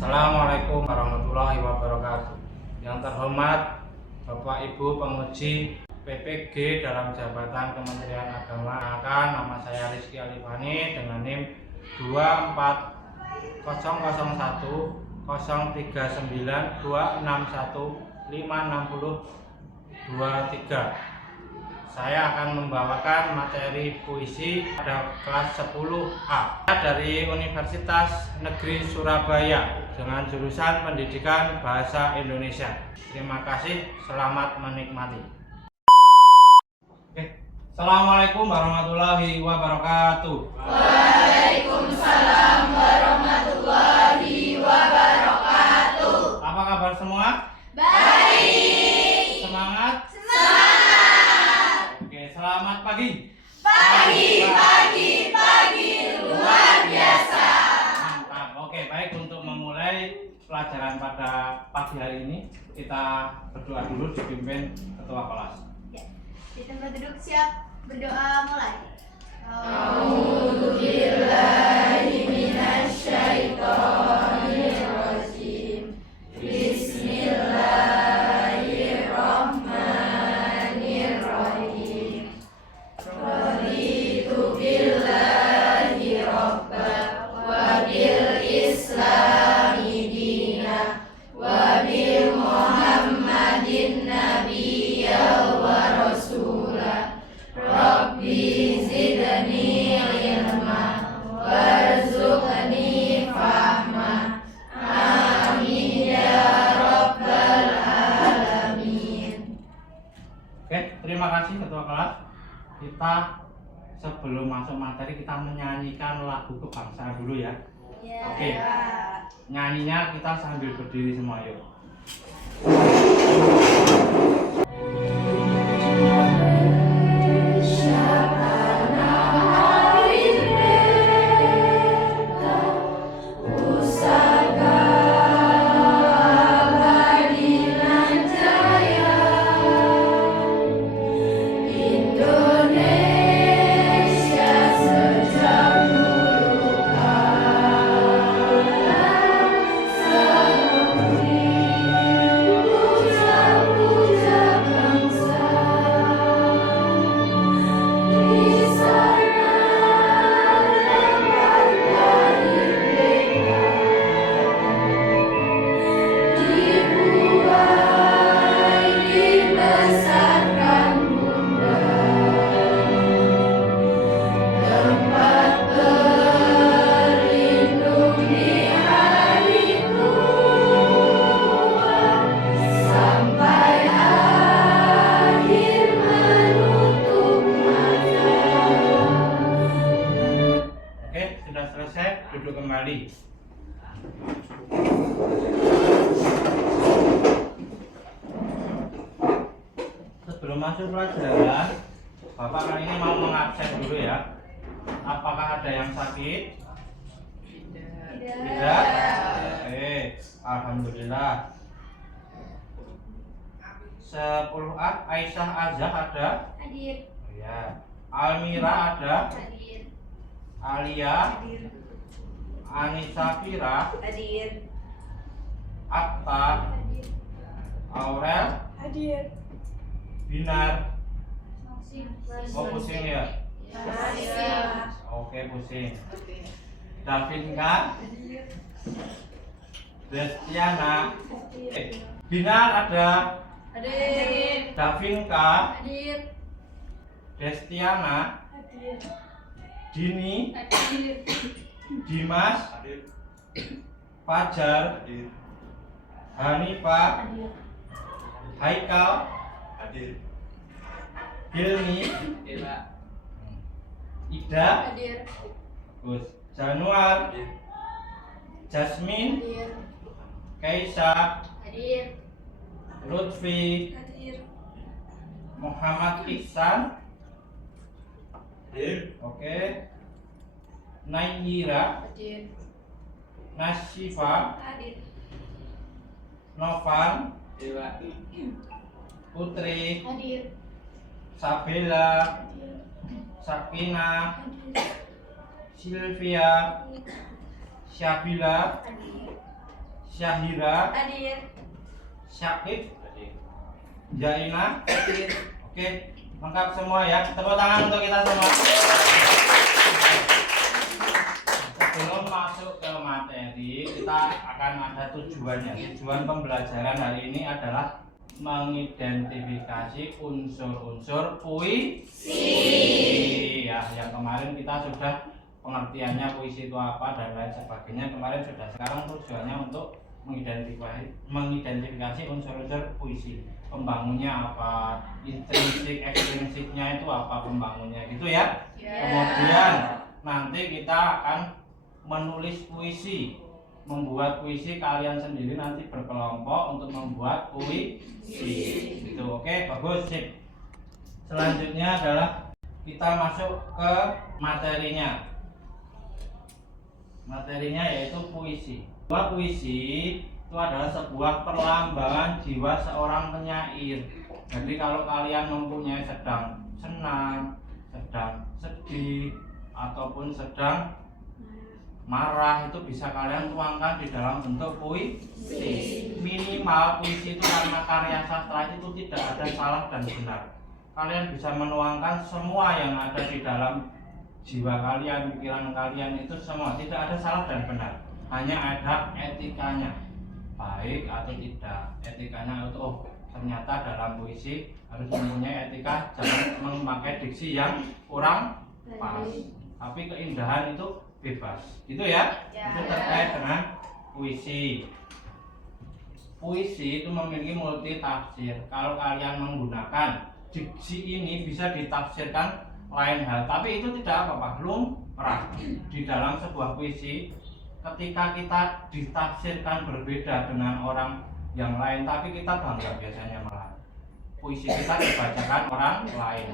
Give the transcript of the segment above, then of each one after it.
Assalamualaikum warahmatullahi wabarakatuh. Yang terhormat Bapak Ibu penguji PPG dalam jabatan Kementerian Agama, nama saya Rizky Alifani dengan NIM 240010926156023. Saya akan membawakan materi puisi pada kelas 10A dari Universitas Negeri Surabaya dengan jurusan Pendidikan Bahasa Indonesia. Terima kasih, selamat menikmati. Assalamualaikum warahmatullahi wabarakatuh. Waalaikumsalam warahmatullahi wabarakatuh. Apa kabar semua? Baik. Semangat? Semangat. Oke, selamat pagi. Pagi luar biasa. Mantap. Oke, baik, untuk memulai pelajaran pada pagi hari ini kita berdoa dulu dipimpin ketua kelas. Ya, di tempat duduk siap berdoa mulai. A'udzubillahiminasyaitonirrajim. Bismillahirrahmanirrahim. Raditu billahi robba wa bil islami dina wa bi muhammadin nabiyya wa rasula. Rabbi zidni ilma warzuqni fahma. Amin ya rabbal alamin. Oke, terima kasih ketua kelas. Kita sebelum masuk materi kita menyanyikan lagu kebangsaan dulu ya. Oke. Nyanyinya kita sambil berdiri semua, yuk. Duduk kembali. Sebelum masuk pelajaran, Bapak kali ini mau mengabsen dulu ya. Apakah ada yang sakit? Tidak. Oke, alhamdulillah. 10A, Aisyah Azah ada? Hadir. Ya. Almira ada? Hadir. Alia, Hadir. Anissa Fira, Hadir. Atta, Hadir. Aurel, Hadir. Binar. Oh, Pusing ya? Oke, pusing. Davinka, Destiana. Binar ada? Hadir. Davinka, Hadir. Destiana, Hadir. Dini, Hadir. Dimas, Fajar, Hanifah, Hadir. Haikal, Hilmi, Ida, Hadir. Gus, Januar, Jasmine, Hadir. Kaisa, Hadir. Lutfi, Hadir. Muhammad Ihsan, oke, Naira, Hadir. Nasifa, Hadir. Novan, Putri, Hadir. Sabella, Hadir. Sakina, Hadir. Sylvia, Syabila, Hadir. Syahira, Hadir. Syakib, Jaina, oke, lengkap semua ya. Tepuk tangan untuk kita semua. Sebelum masuk ke materi, kita akan ada tujuannya. Tujuan pembelajaran hari ini adalah mengidentifikasi unsur-unsur puisi. Ya, yang kemarin kita sudah pengertiannya puisi itu apa dan lain sebagainya kemarin sudah. Sekarang tujuannya untuk mengidentifikasi unsur-unsur puisi. Pembangunnya apa, intrinsik, ekstrinsiknya itu apa pembangunnya gitu ya. Kemudian nanti kita akan menulis puisi, membuat puisi kalian sendiri nanti berkelompok untuk membuat puisi. Gitu, oke, bagus, sip. Selanjutnya adalah kita masuk ke materinya. Materinya yaitu puisi. Sebuah puisi itu adalah sebuah perlambangan jiwa seorang penyair. Jadi kalau kalian mempunyai sedang senang, sedang sedih, ataupun sedang marah, itu bisa kalian tuangkan di dalam bentuk puisi. Minimal puisi itu karena karya sastra itu tidak ada salah dan benar. Kalian bisa menuangkan semua yang ada di dalam jiwa kalian, pikiran kalian, itu semua tidak ada salah dan benar. Hanya ada etikanya, baik atau tidak. Etikanya itu ternyata dalam puisi harus mempunyai etika, jangan memakai diksi yang kurang pas. Tapi keindahan itu bebas, gitu ya. Itu terkait dengan puisi. Puisi itu memiliki multi tafsir. Kalau kalian menggunakan diksi ini bisa ditafsirkan lain hal, tapi itu tidak apa-apa, lumrah. Di dalam sebuah puisi, ketika kita ditafsirkan berbeda dengan orang yang lain, tapi kita bangga biasanya malah puisi kita dibacakan orang lain.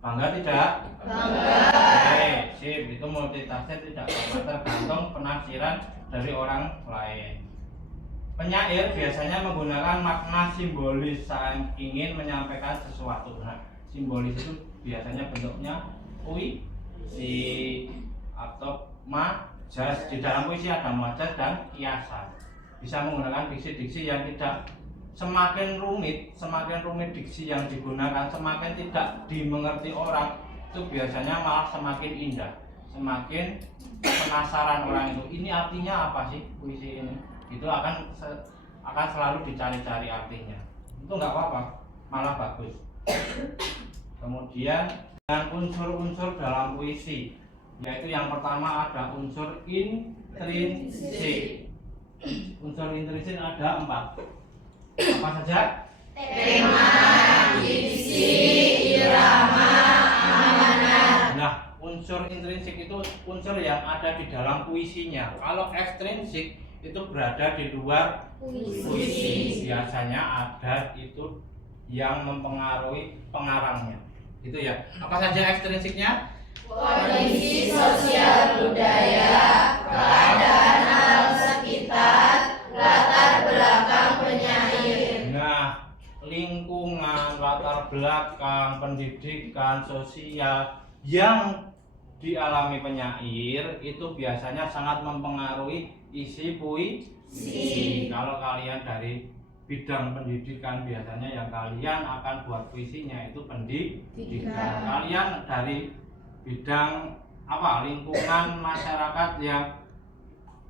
Bangga tidak? Bangga. Oke, sip, itu multi tafsir tidak apa-apa, tergantung penafsiran dari orang lain. Penyair biasanya menggunakan makna simbolis saat ingin menyampaikan sesuatu. Nah, simbolis itu biasanya bentuknya puisi atau majas. Di dalam puisi ada majas dan kiasan. Bisa menggunakan diksi-diksi yang tidak semakin rumit diksi yang digunakan, semakin tidak dimengerti orang, itu biasanya malah semakin indah, semakin penasaran orang itu. Ini artinya apa sih puisi ini? Itu akan selalu dicari-cari artinya. Itu nggak apa-apa, malah bagus. Kemudian dengan unsur-unsur dalam puisi, yaitu yang pertama ada unsur intrinsik. Unsur intrinsik ada 4. Apa saja? Tema, diksi, irama, amanat. Nah, unsur intrinsik itu unsur yang ada di dalam puisinya. Kalau ekstrinsik itu berada di luar puisi. Biasanya ada itu yang mempengaruhi pengarangnya. Itu ya. Apa saja ekstrinsiknya? Kondisi sosial budaya, keadaan alam sekitar, latar belakang penyair. Nah, lingkungan, latar belakang, pendidikan, sosial yang dialami penyair itu biasanya sangat mempengaruhi isi puisi. Kalau kalian dari bidang pendidikan, biasanya yang kalian akan buat puisinya itu pendidikan. Kalian dari bidang apa, lingkungan masyarakat yang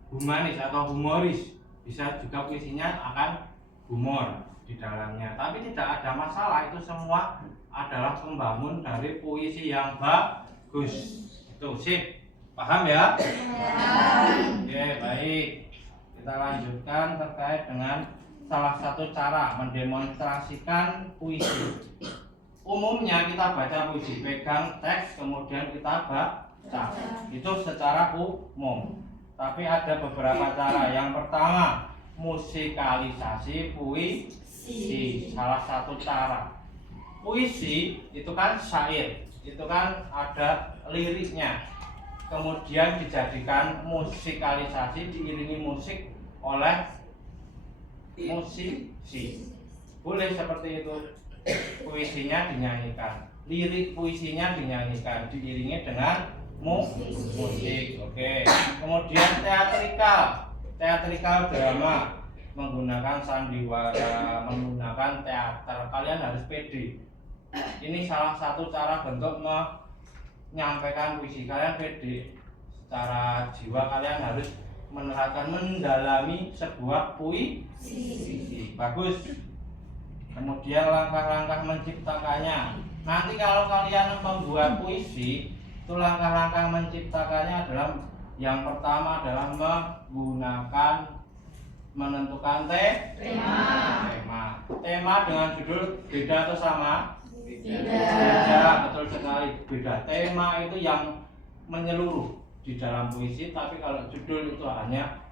humanis atau humoris, bisa juga puisinya akan humor di dalamnya. Tapi tidak ada masalah, itu semua adalah pembangun dari puisi yang bagus. Itu sip, paham ya? Oke, baik. Kita lanjutkan terkait dengan salah satu cara mendemonstrasikan puisi. Umumnya kita baca puisi, pegang teks kemudian kita baca. Itu secara umum. Tapi ada beberapa cara. Yang pertama, musikalisasi puisi. Salah satu cara. Puisi itu kan syair, itu kan ada liriknya. Kemudian dijadikan musikalisasi, diiringi musik oleh musisi. Boleh seperti itu. Puisinya dinyanyikan, lirik puisinya dinyanyikan, diiringi dengan musik. Oke. Kemudian teatrikal. Theatrical drama, menggunakan sandiwara, menggunakan teater. Kalian harus pede. Ini salah satu cara bentuk menyampaikan puisi. Kalian pede. Secara jiwa kalian harus menerapkan, mendalami sebuah puisi. Bagus. Kemudian langkah-langkah menciptakannya. Nanti kalau kalian membuat puisi, itu langkah-langkah menciptakannya adalah yang pertama adalah menentukan tema. Tema dengan judul beda atau sama? Beda, betul sekali, beda. Tema itu yang menyeluruh di dalam puisi, tapi kalau judul itu hanya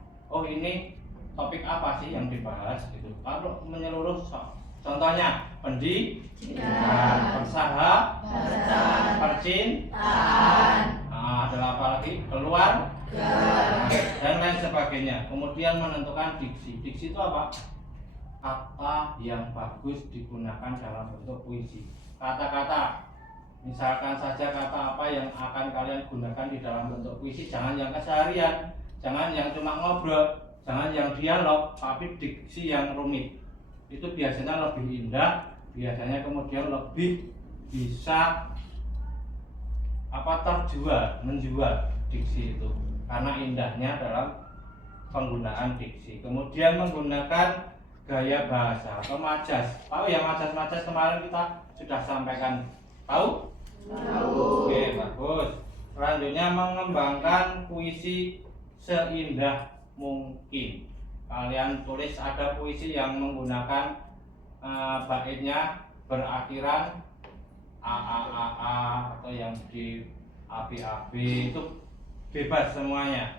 ini topik apa sih yang dibahas gitu. Kalau menyeluruh, contohnya pendidikan, persahabatan, percintaan, adalah apa lagi? Keluarga, dan lain sebagainya. Kemudian menentukan diksi. Diksi itu apa? Kata yang bagus digunakan dalam bentuk puisi. Kata-kata, misalkan saja kata apa yang akan kalian gunakan di dalam bentuk puisi. Jangan yang keseharian, jangan yang cuma ngobrol, jangan yang dialog, tapi diksi yang rumit. Itu biasanya lebih indah, biasanya kemudian lebih bisa menjual diksi itu, karena indahnya dalam penggunaan diksi. Kemudian menggunakan gaya bahasa atau majas. Tahu ya majas kemarin kita sudah sampaikan. Tahu? Tahu. Oke, bagus. Selanjutnya mengembangkan puisi seindah mungkin. Kalian tulis ada puisi yang menggunakan baitnya berakhiran a atau yang di ab itu bebas semuanya.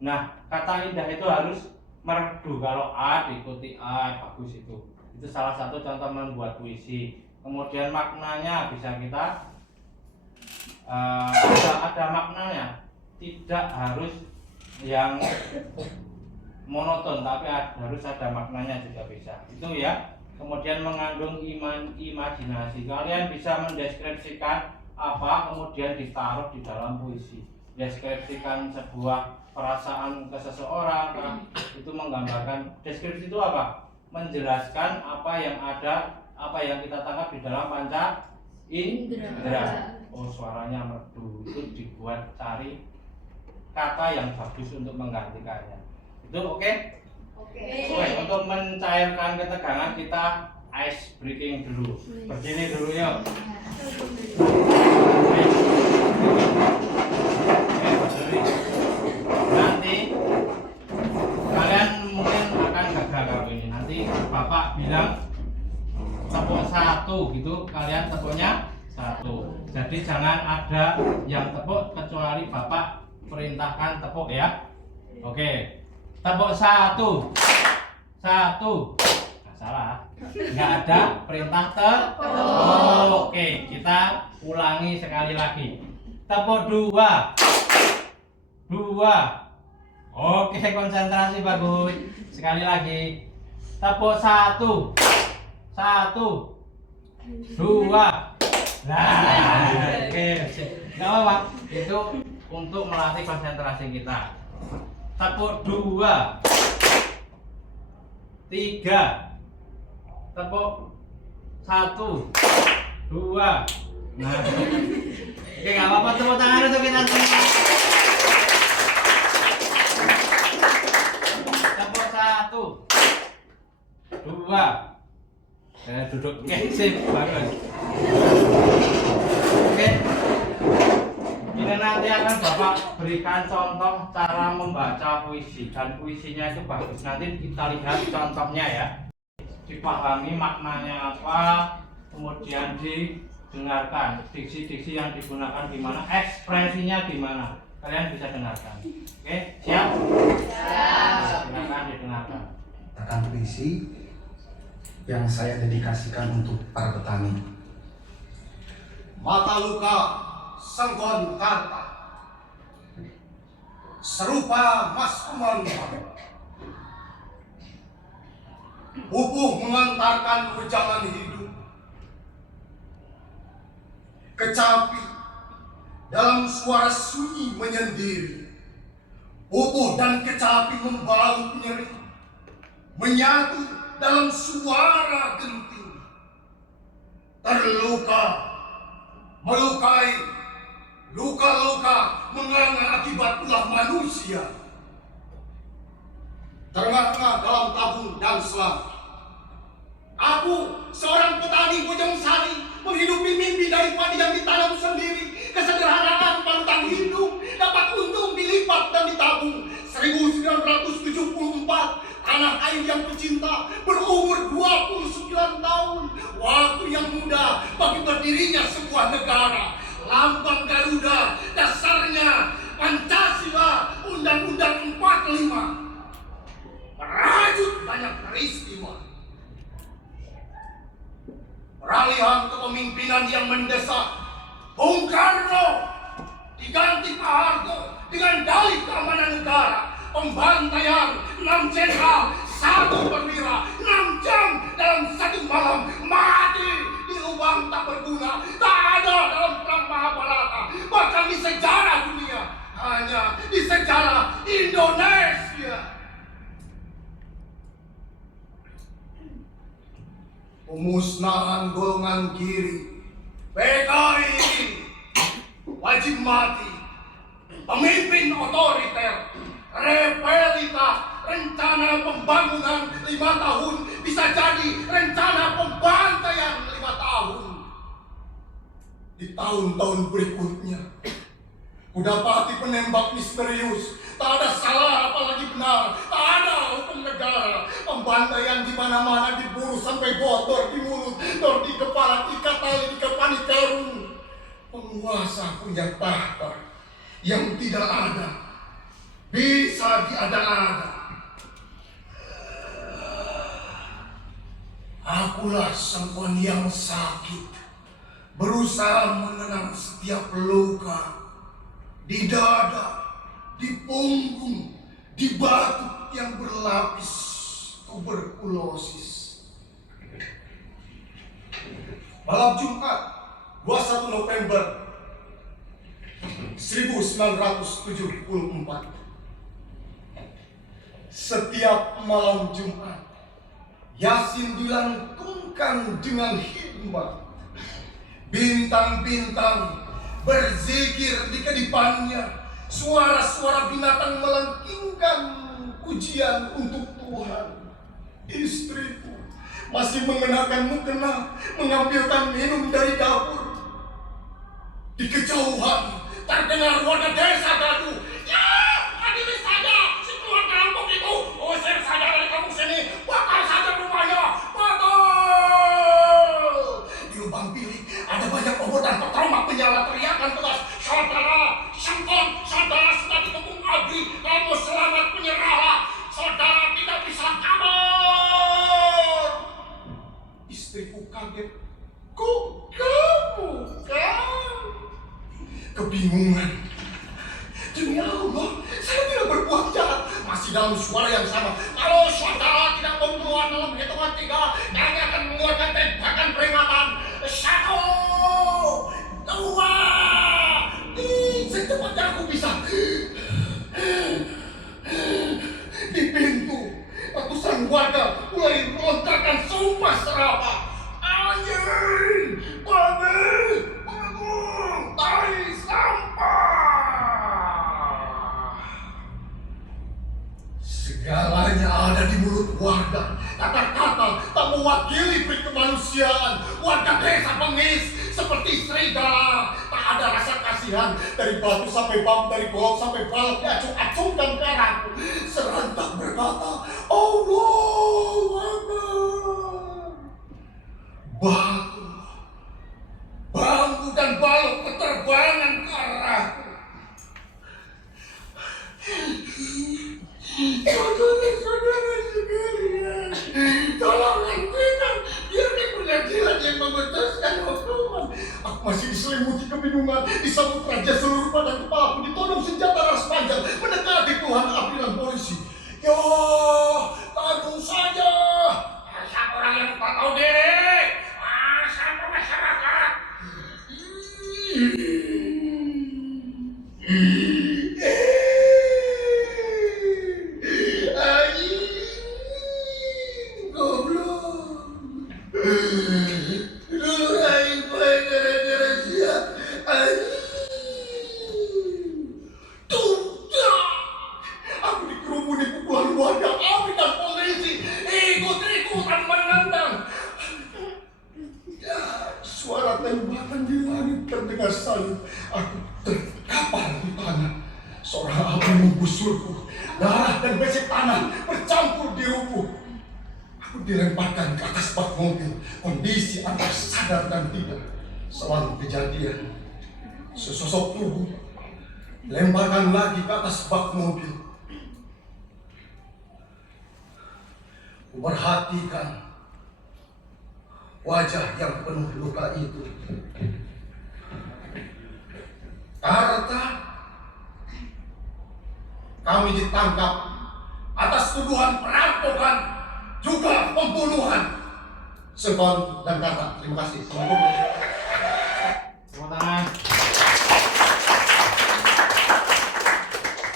Nah, kata indah itu harus merdu. Kalau a diikuti a, bagus itu. Itu salah satu contoh membuat puisi. Kemudian maknanya bisa kita ada maknanya, tidak harus yang monoton, tapi harus ada maknanya juga bisa. Itu ya. Kemudian mengandung imajinasi. Kalian bisa mendeskripsikan apa, kemudian ditaruh di dalam puisi. Deskripsikan sebuah perasaan ke seseorang, itu menggambarkan. Deskripsi itu apa? Menjelaskan apa yang ada, apa yang kita tangkap di dalam panca indera. Oh, suaranya merdu. Itu dibuat, cari kata yang bagus untuk menggantikannya. Itu oke? Oke, untuk mencairkan ketegangan kita ice breaking dulu. Berdiri dulu yuk. Nanti kalian mungkin akan gagal kali ini. Nanti Bapak bilang tepuk 1 gitu, kalian tepuknya 1. Jadi jangan ada yang tepuk kecuali Bapak perintahkan tepuk ya. Oke. Tepuk 1. Nggak salah. Nggak ada perintah tepuk. Oke, kita ulangi sekali lagi. Tepuk 2. Oke, konsentrasi bagus. Sekali lagi. Tepuk 1. 2. Nah, oke. Nggak apa-apa. Itu untuk melatih konsentrasi kita. Tepuk 2. 3. Tepuk 1. 2. Nah, oke, nggak apa-apa, tepuk tangan untuk kita semua. Tepuk 1. 2. Duduk sip, bagus. Oke. Ini nanti akan Bapak berikan contoh cara membaca puisi, dan puisinya itu bagus. Nanti kita lihat contohnya ya. Dipahami maknanya apa, kemudian didengarkan. Diksi-diksi yang digunakan gimana, ekspresinya gimana. Kalian bisa dengarkan. Oke, siap? Siap. Silakan didengarkan. Akan puisi yang saya dedikasikan untuk para petani. Mata luka Senggon Karta serupa Mas Kumon, pupuh mengantarkan wejangan hidup, kecapi dalam suara sunyi menyendiri, Bubuk dan kecapi membalut nyeri, menyatu dalam suara genting. Terluka, melukai, luka-luka menganga akibat ulah manusia. Terengah-engah dalam tabung dan selang. Aku, seorang petani Bojong Sari, menghidupi mimpi dari padi yang ditanam sendiri. Kesederhanaan panutan hidup dapat untung dilipat dan ditabung. 1974, tanah air yang pecinta berumur 29 tahun. Waktu yang muda bagi berdirinya sebuah negara. Lambang Garuda, dasarnya Pancasila, Undang-Undang 45. Merajut banyak peristiwa. Peralihan kepemimpinan yang mendesak. Bung Karno diganti Pak Harto dengan dalih keamanan negara. Pembantaian 6 jenderal, 1 perwira, 6 jam dalam 1 malam, mati di lubang tak berguna. Tak ada dalam perang Mahabharata, bahkan di sejarah dunia, hanya di sejarah Indonesia. Pemusnahan golongan kiri, PKI wajib mati. Pemimpin otoriter, repelita, rencana pembangunan 5 tahun bisa jadi rencana pembantaian 5 tahun. Di tahun-tahun berikutnya, kudapati penembak misterius. Tak ada salah apalagi benar, tak ada hukum negara. Pembantaian di mana-mana, diburu sampai bocor di mulut, dor di kepala, ikat tali di kepani karung. Penguasa punya tahta yang tidak ada, bisa diada-ada. Akulah sang yang sakit, berusaha menenang setiap luka di dada, di punggung, di batuk yang berlapis tuberkulosis. Malam Jumat 21 November 1974. Setiap malam Jumat Yasin dilantunkan dengan hikmat. Bintang-bintang berzikir di kedipannya. Suara-suara binatang melengkingkan pujian untuk Tuhan. Istriku masih mengenakan mukena, mengambilkan minum dari dapur. Di kejauhan terdengar warga desa gaduh. Ya, hadiri saja si keluar kampung itu. Usir saja dari kampung sini, bakar saja rumahnya. Betul. Di lubang bilik ada banyak obor dan petromak menyala teriakan keras. Saudara, Sengkon, saudara sudah dikepung abri. Kamu selamat menyerahlah. Saudara tidak bisa kabur. Istriku kaget. Kok kamu kan? Kebingungan. Demi Allah, saya tidak berbuat jahat. Masih dalam suara yang sama. Kalau saudara tidak mau keluar dalam hitungan 3, kami akan mengeluarkan tembakan peringatan. 1, 2, secepatnya aku bisa. Di pintu, ratusan warga mulai melontarkan sumpah serapah. Anjing, babi, belatung, tai, sampah. Segalanya ada di mulut warga. Kata-kata tak mewakili kemanusiaan. Warga desa bengis seperti serigala. Tak ada rasa kasihan. Dari batu sampai bam, dari golok sampai balok diacung-acungkan ke arahku. Serentak berkata, Allahu Akbar. Batu, bambu dan balok berterbangan ke arahku. Saudara-saudara sekalian, tolong hentikan, biar di pengadilan yang memutuskan hukuman. Aku masih diselimuti kebingungan, disambut raja seluruh badan kepalaku, ditodong senjata ras panjang, mendekati Tuhan api dan polisi. Ya, tanggung saja. Asal orang yang tak tahu diri, asal masyarakat. Dulu aing poe gara-gara sia. Tuh. Aku dikerumuni pukul keluarga Abi dan polisi. Ikut-ikutan menendang. Suara tembakan di langit terdengar saling. Aku terkapar di tanah. Seorang api membusurku. Darah dan besek tanah bercampur di rumput. Aku dilemparkan ke atas bak mobil. Kondisi antara sadar dan tidak. Selalu kejadian. Sesosok tubuh lemparkan lagi ke atas bak mobil. Ku perhatikan wajah yang penuh luka itu. Ternyata kami ditangkap atas tuduhan perampokan juga pembunuhan. Sekon dan kata terima kasih. Tepuk tangan.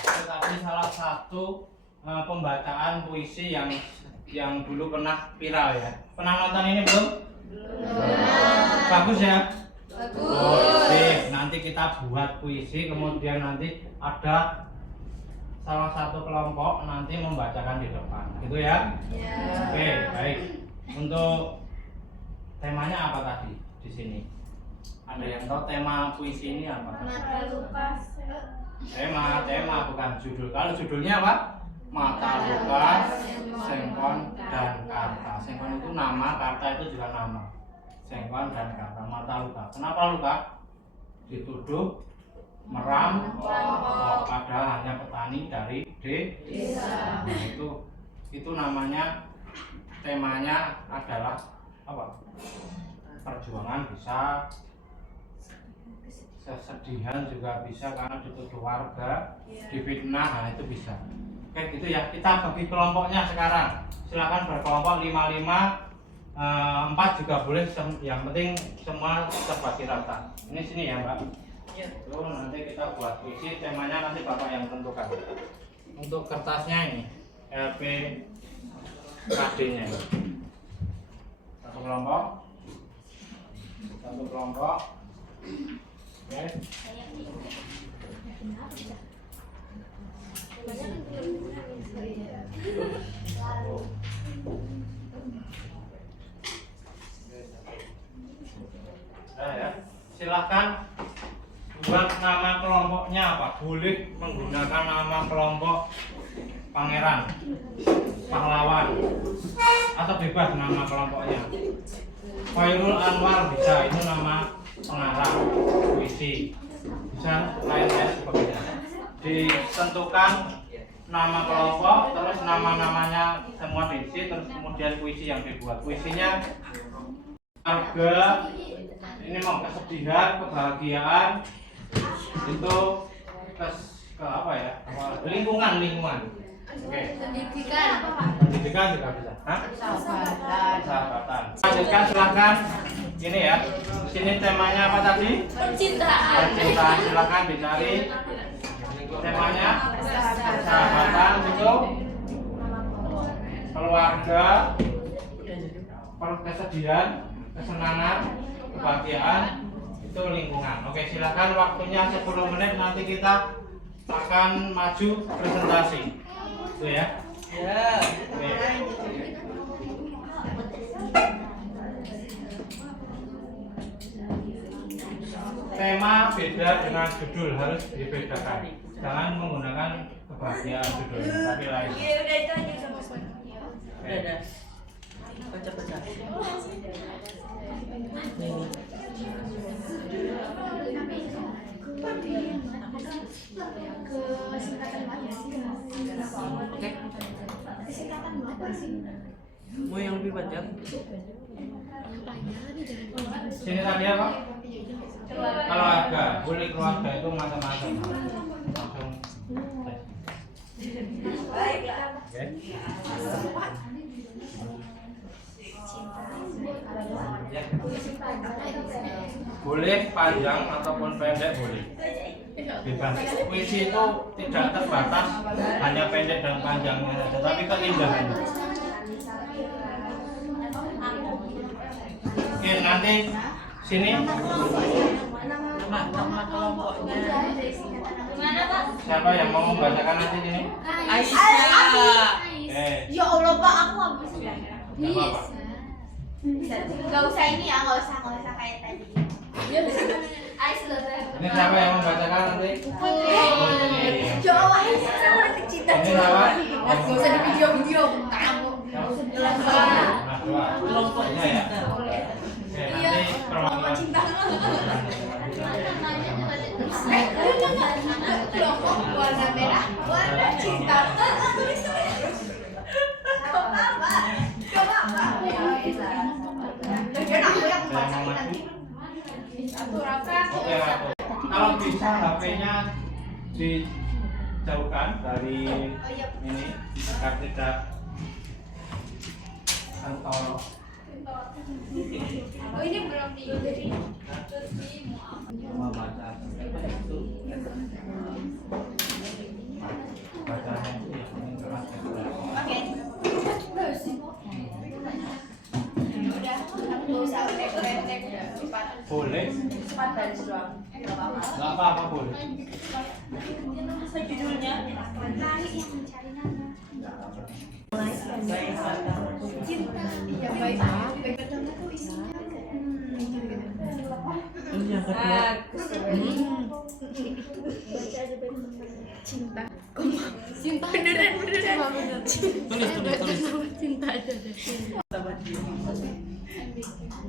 Tetapi salah satu pembacaan puisi yang dulu pernah viral ya. Pernah nonton ini belum? Bagus ya? Bagus. Oke, nanti kita buat puisi, kemudian nanti ada salah satu kelompok nanti membacakan di depan, gitu ya? Ya. Oke, baik. Untuk temanya apa tadi di sini? Ada yang tahu tema puisi ini apa? Mata lupa. Tema bukan judul. Kalau judulnya apa? Mata luka, Sengkon dan Karta. Sengkon itu nama, Karta itu juga nama. Sengkon dan Karta. Mata luka. Kenapa luka? Dituduh merampok, padahal hanya petani dari desa. Nah, itu namanya, temanya adalah apa? Perjuangan bisa, kesedihan juga bisa karena dituduh warga, difitnah, nah itu bisa. Oke gitu ya, kita bagi kelompoknya sekarang. Silakan berkelompok 5-5, 4 juga boleh, yang penting semua terbagi rata. Ini sini ya Mbak. Itu nanti kita buat puisi, temanya nanti Bapak yang tentukan. Untuk kertasnya ini LP KD-nya. Satu kelompok. Oke. Ya. Silahkan buat nama kelompoknya apa? Boleh menggunakan nama kelompok pangeran, pahlawan, atau bebas nama kelompoknya. Khairul Anwar bisa, itu nama pengarang puisi, bisa lain sebagainya. Ditentukan nama kelompok, terus nama-namanya semua diisi, terus kemudian puisi yang dibuat. Puisinya harga, ini mau kesedihan, kebahagiaan, itu ke apa ya? Lingkungan. Oke. Pendidikan juga bisa. Hah? Sahabatan. Lanjutkan silahkan. Ini ya. Di sini temanya apa tadi? Percintaan. Silahkan dicari. Temanya persahabatan itu keluarga, kesedihan, kesenangan, kebahagiaan, itu lingkungan. Oke, silakan waktunya 10 menit, nanti kita akan maju presentasi. Itu ya. Ya. Oke. Tema beda dengan judul, harus dibedakan. Jangan menggunakan kebahagiaan judulnya, tapi lain. Iya, udah itu aja sama saya. Udah. Baca-baca. Oke. Mau yang lebih panjang? Sini tadi apa? Keluarga, boleh keluarga itu macam-macam. Langsung. Baiklah. Oke. Boleh panjang ataupun pendek boleh. Bebas. Puisi itu tidak terbatas hanya pendek dan panjangnya saja, tapi keindahannya. nanti sini. Nama kelompoknya. Gimana, Pak? Siapa yang mau membacakan nanti sini? Aisyah. Ya Allah, Pak, aku habis. Nggak apa-apa. Enggak usah ini ya, enggak usah kayak tadi. Ais selesai. Ini siapa yang membacakan nanti? Oh, ini. Ya Allah, sama cinta. Ini siapa? Enggak usah di video kamu. Kelompoknya ya. ya. Oke, nanti perwakilan. Cinta. Kelompok warna merah, warna cinta. Coba, Pak. Biar aku yang bacain nanti. Satu rasa. Oke, Ratu. Kalau bisa HP-nya dijauhkan dari ini agar tidak kantor. Oh, ini belum di. Bacanya itu ya, ini keras ya. Oke. Udah, nggak usah unek-unek. Boleh? Cepat baris doang. Nggak apa-apa boleh. Judulnya. Lari yang mencari nama. Cinta yang baik. Pertama tuh isinya. Ini yang kedua. Cinta. Cinta beneran. Tulis. Cinta aja deh. Sama dia.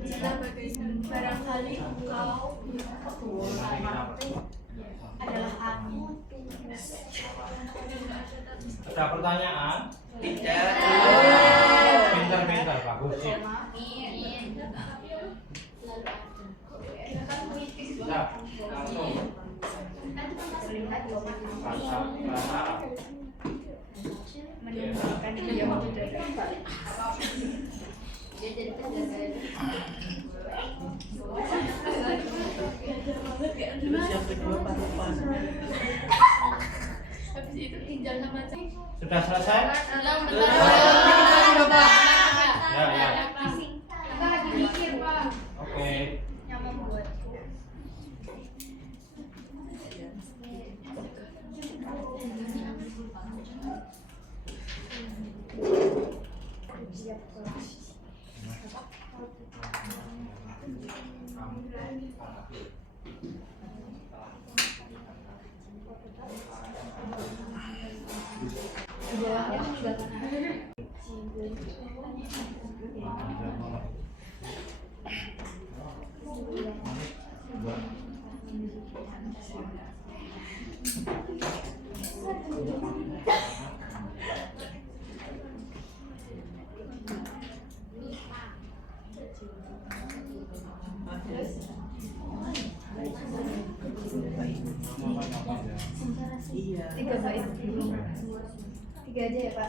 Cinta bagaikan barangkali engkau adalah aku. Ada pertanyaan? Tidak. Pintar-pintar, bagus sih. Ya, langsung. Bahasa Arab. Menunjukkan dia dia jadi penjaga. Terus yang kedua parupan. Habis itu tinggal nama saya. Sudah selesai? Ya. Kita lagi mikir, Pak. Oke. Yang membuat. Iya. 3 bait. 3 aja ya, Pak.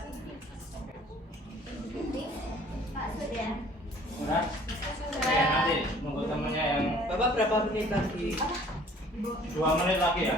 Pak sudah. Udah? Oke, nanti nunggu temennya yang Bapak berapa menit lagi? 2 menit lagi ya.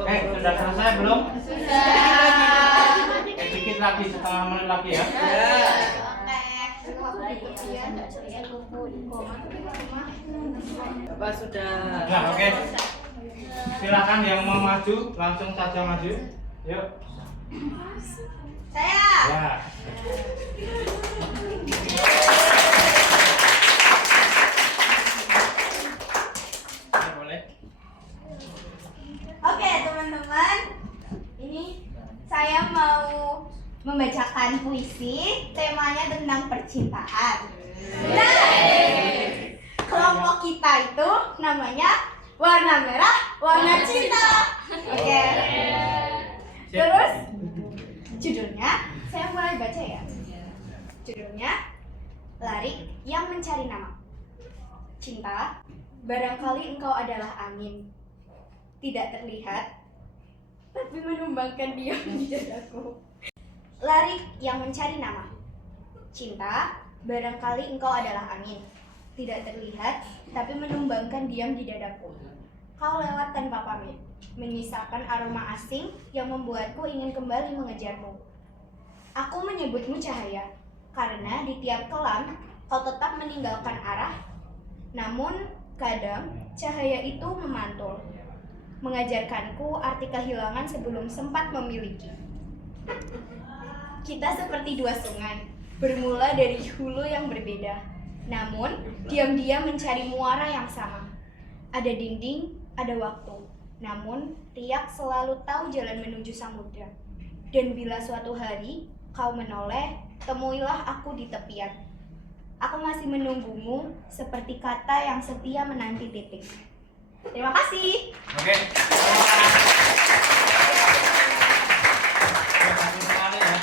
Oke, sudah selesai belum? Oke, dikit lagi, setengah menit lagi ya. Bapak sudah. Ya, oke. Silakan yang mau maju, langsung saja maju. Yuk. Saya. Ya. Ini boleh. Oke, teman-teman. Ini saya mau membacakan puisi, temanya tentang percintaan. Nah, kelompok kita itu namanya warna merah, warna cinta. Oke. Terus judulnya saya mulai baca ya. Judulnya Lari yang Mencari Nama. Cinta, barangkali engkau adalah angin, tidak terlihat, tapi menumbangkan diam di dadaku. Lari yang mencari nama. Cinta, barangkali engkau adalah angin, tidak terlihat, tapi menumbangkan diam di dadaku. Kau lewat tanpa pamit, menyisakan aroma asing yang membuatku ingin kembali mengejarmu. Aku menyebutmu cahaya, karena di tiap kelam kau tetap meninggalkan arah. Namun, kadang cahaya itu memantul, mengajarkanku arti kehilangan sebelum sempat memiliki. Kita seperti dua sungai, bermula dari hulu yang berbeda, namun diam-diam mencari muara yang sama. Ada dinding, ada waktu, namun riak selalu tahu jalan menuju samudra. Dan bila suatu hari kau menoleh, temuilah aku di tepian. Aku masih menunggumu seperti kata yang setia menanti titik. Terima kasih. Oke. Bagus sekali ya.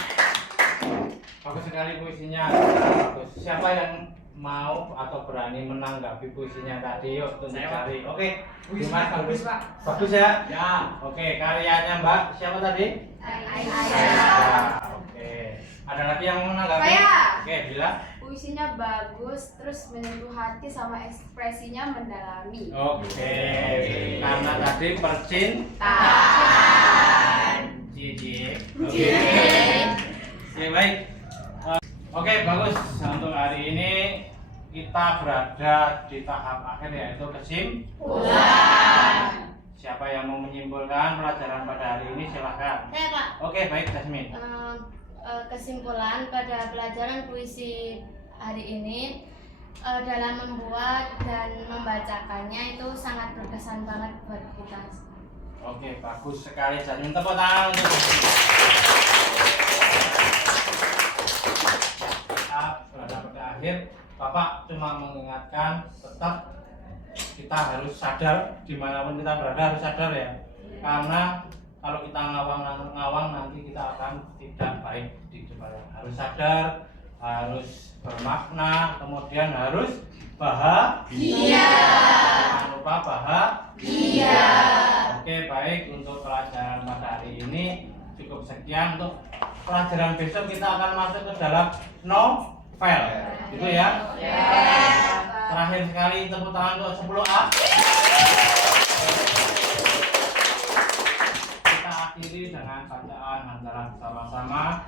Bagus sekali puisinya. Bagus. Siapa yang mau atau berani menanggapi puisinya tadi? Yuk, untuk cari. Oke. Gimana? Bagus, Pak. Bagus ya? Ya. Oke, karyanya Mbak siapa tadi? Ayah. Oke. Ada lagi yang mau menanggapi? Saya. Oke, Bila. Puisinya bagus, terus menyentuh hati sama ekspresinya mendalami. Oke. Karena tadi percintaan. Cie. Oke. Oke, baik. Oke, bagus. Untuk hari ini kita berada di tahap akhir yaitu kesimpulan. Siapa yang mau menyimpulkan pelajaran pada hari ini silahkan. Saya, Pak. Oke, baik Jasmine. Kesimpulan pada pelajaran puisi hari ini, dalam membuat dan membacakannya itu sangat berkesan banget buat kita. Oke, bagus sekali Jasmine. Tepuk tangan untuk kita berada pada akhir. Bapak cuma mengingatkan tetap kita harus sadar dimanapun kita berada harus sadar ya, karena kalau kita ngawang nanti kita akan tidak baik di depan. Harus sadar, harus bermakna, kemudian harus bahagia. Jangan lupa bahagia. Oke, baik, untuk pelajaran pada hari ini cukup sekian. Untuk pelajaran besok kita akan masuk ke dalam novel. Gitu ya. Terakhir sekali tepuk tangan untuk 10A. Kita akhiri dengan bacaan antara bersama-sama.